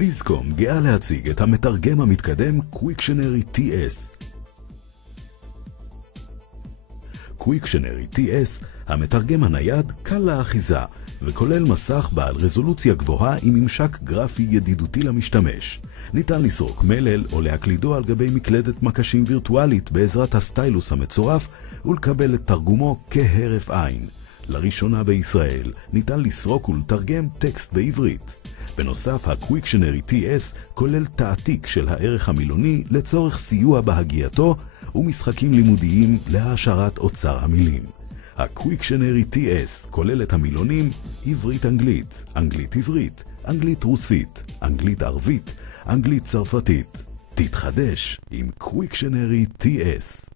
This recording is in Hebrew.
ויזקום גאה להציג את המתרגם המתקדם קוויקשנרי TS. קוויקשנרי TS, המתרגם הנייד, קל לאחיזה וכולל מסך בעל רזולוציה גבוהה עם ממשק גרפי ידידותי למשתמש. ניתן לסרוק מלל או להקלידו על גבי מקלדת מקשים וירטואלית בעזרת הסטיילוס המצורף ולקבל את תרגומו כהרף עין. לראשונה בישראל ניתן לסרוק ולתרגם טקסט בעברית. בנוסף, הקוויקשנרי TS כולל תעתיק של הערך המילוני לצורך סיוע בהגייתו ומשחקים לימודיים להעשרת אוצר המילים. הקוויקשנרי TS כולל את המילונים עברית-אנגלית, אנגלית-עברית, אנגלית-רוסית, אנגלית-ערבית, אנגלית-צרפתית. תתחדש עם קוויקשנרי TS.